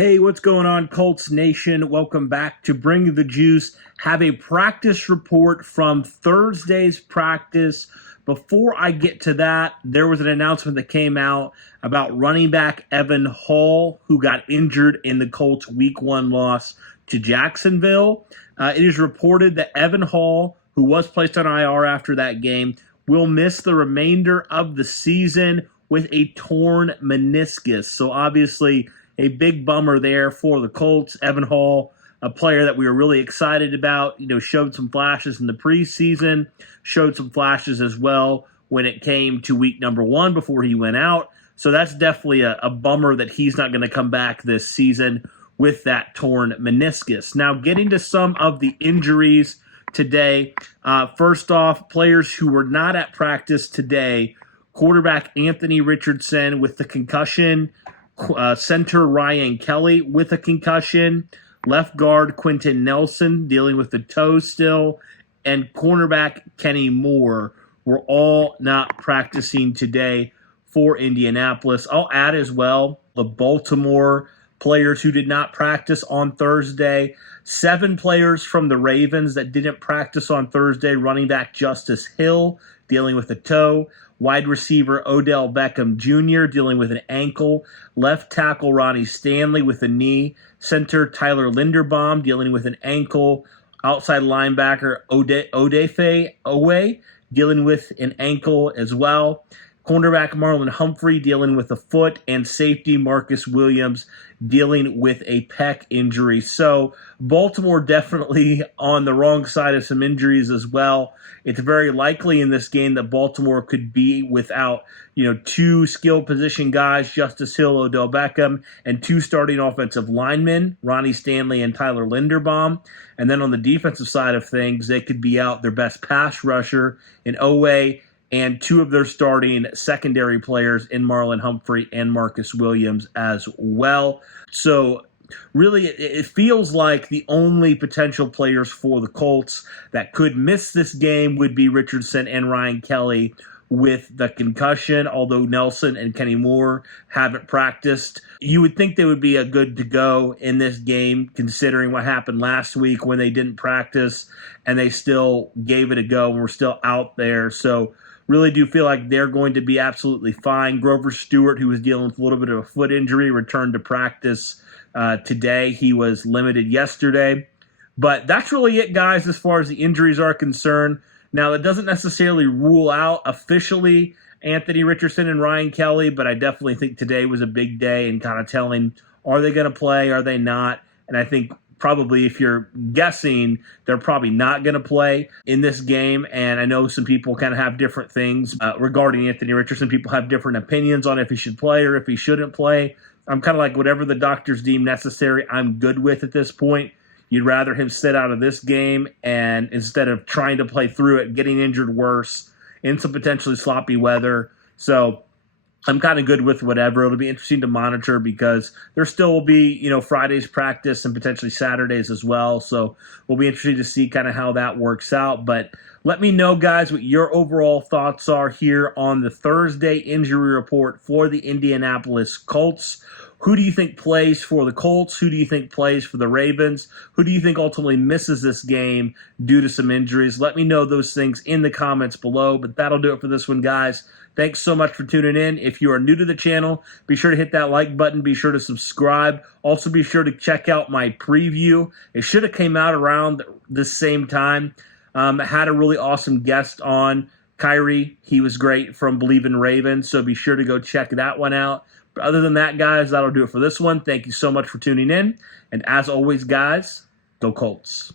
Hey, what's going on, Colts Nation? Welcome back to Bring the Juice. Have a practice report from Thursday's practice. Before I get to that, there was an announcement that came out about running back Evan Hall, who got injured in the Colts' Week 1 loss to Jacksonville. It is reported that Evan Hall, who was placed on IR after that game, will miss the remainder of the season with a torn meniscus. So obviously, a big bummer there for the Colts. Evan Hall, a player that we were really excited about, showed some flashes in the preseason, showed some flashes as well when it came to week number 1 before he went out. So that's definitely a bummer that he's not going to come back this season with that torn meniscus. Now, getting to some of the injuries today. First off, players who were not at practice today: quarterback Anthony Richardson with the concussion, center Ryan Kelly with a concussion, left guard Quentin Nelson dealing with the toe still, and cornerback Kenny Moore were all not practicing today for Indianapolis. I'll add as well the Baltimore players who did not practice on Thursday. 7 players from the Ravens that didn't practice on Thursday: running back Justice Hill dealing with a toe, wide receiver Odell Beckham Jr. dealing with an ankle, left tackle Ronnie Stanley with a knee, center Tyler Linderbaum dealing with an ankle, outside linebacker Odafe Owe dealing with an ankle as well, cornerback Marlon Humphrey dealing with a foot, and safety Marcus Williams dealing with a pec injury. So Baltimore definitely on the wrong side of some injuries as well. It's very likely in this game that Baltimore could be without, 2 skill position guys, Justice Hill, Odell Beckham, and 2 starting offensive linemen, Ronnie Stanley and Tyler Linderbaum. And then on the defensive side of things, they could be out their best pass rusher in Owe and 2 of their starting secondary players in Marlon Humphrey and Marcus Williams as well. So really, it feels like the only potential players for the Colts that could miss this game would be Richardson and Ryan Kelly with the concussion, although Nelson and Kenny Moore haven't practiced. You would think they would be a good to go in this game, considering what happened last week when they didn't practice and they still gave it a go and were still out there. So really do feel like they're going to be absolutely fine. Grover Stewart, who was dealing with a little bit of a foot injury, returned to practice today. He was limited yesterday. But that's really it, guys, as far as the injuries are concerned. Now, it doesn't necessarily rule out officially Anthony Richardson and Ryan Kelly, but I definitely think today was a big day and kind of telling, are they going to play, are they not? And I think probably, if you're guessing, they're probably not going to play in this game. And I know some people kind of have different things regarding Anthony Richardson. People have different opinions on if he should play or if he shouldn't play. I'm kind of like, whatever the doctors deem necessary, I'm good with at this point. You'd rather him sit out of this game and instead of trying to play through it, getting injured worse in some potentially sloppy weather. So I'm kind of good with whatever. It'll be interesting to monitor because there still will be, Friday's practice and potentially Saturdays as well. So we'll be interested to see kind of how that works out. But let me know, guys, what your overall thoughts are here on the Thursday injury report for the Indianapolis Colts. Who do you think plays for the Colts? Who do you think plays for the Ravens? Who do you think ultimately misses this game due to some injuries? Let me know those things in the comments below. But that'll do it for this one, guys. Thanks so much for tuning in. If you are new to the channel, be sure to hit that like button. Be sure to subscribe. Also, be sure to check out my preview. It should have came out around the same time. I had a really awesome guest on, Kyrie. He was great from Believe in Ravens, so be sure to go check that one out. But other than that, guys, that'll do it for this one. Thank you so much for tuning in. And as always, guys, go Colts.